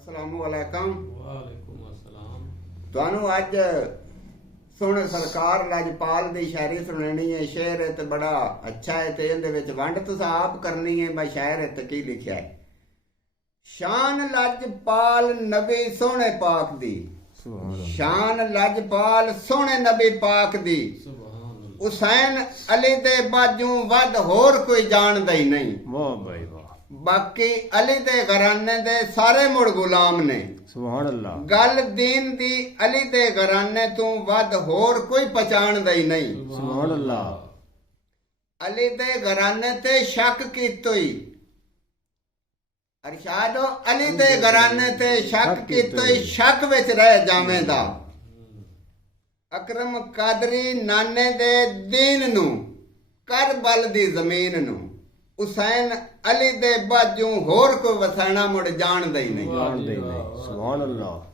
अस्सलामुअलैकुम। वालेकुम अस्सलाम। ਤੁਹਾਨੂੰ ਅੱਜ ਸੁਣ ਸਰਕਾਰ ਲਜਪਾਲ ਦੀ ਸ਼ਾਇਰੀ ਸੁਣਾਣੀ ਹੈ। ਸ਼ੇਰ ਤੇ ਬੜਾ ਅੱਛਾ ਹੈ ਤੇ ਇਹਦੇ ਵਿੱਚ ਵੰਡ ਤੁਸੀਂ ਆਪ ਕਰਨੀ ਹੈ। ਮੈਂ ਸ਼ਾਇਰ ਤੇ ਕੀ ਲਿਖਿਆ ਹੈ। ਸ਼ਾਨ ਲਜਪਾਲ ਨਬੀ ਸੋਹਣੇ ਪਾਕ ਦੀ, ਸ਼ਾਨ ਲਜਪਾਲ ਸੋਹਣੇ ਨਬੀ ਪਾਕ ਦੀ, ਹੁਸੈਨ ਅਲੀ ਦੇ ਬਾਝੋਂ ਵੱਧ ਹੋਰ ਕੋਈ ਜਾਣਦਾ ਹੀ ਨਹੀਂ। ਵਾਹ ਭਾਈ ਵਾਹ। ਬਾਕੀ ਅਲੀ ਦੇ ਘਰਾਨੇ ਦੇ ਸਾਰੇ ਮੁੜ ਗੁਲਾਮ ਨੇ। ਸੁਭਾਨ ਅੱਲਾਹ। ਗੱਲ ਦੀਨ ਦੀ ਅਲੀ ਦੇ ਘਰਾਨੇ ਤੋਂ ਵੱਧ ਹੋਰ ਕੋਈ ਪਛਾਣਦਾ ਹੀ ਨਹੀਂ। ਸੁਭਾਨ ਅੱਲਾਹ। ਅਲੀ ਦੇ ਘਰਾਨੇ ਤੇ ਸ਼ੱਕ ਕੀਤੋਈ ਅਰਸ਼ਾਦੋ, ਅਲੀ ਦੇ ਘਰਾਨੇ ਤੇ ਸ਼ੱਕ ਕੀਤੋਈ ਸ਼ੱਕ ਵਿੱਚ ਰਹਿ ਜਾਵੇਂਦਾ। ਅਕਰਮ ਕਾਦਰੀ ਨਾਨੇ ਦੇ ਦੀਨ ਨੂੰ, ਕਰਬਲ ਦੀ ਜ਼ਮੀਨ ਨੂੰ, ਹੁਸੈਨ ਅਲੀ ਦੇ ਬਾਝੋਂ ਹੋਰ ਕੋਈ ਵਸਾਣਾ ਮੁੜ ਜਾਣਦਾ ਹੀ ਨਹੀਂ। ਸੁਭਾਨ ਅੱਲਾਹ।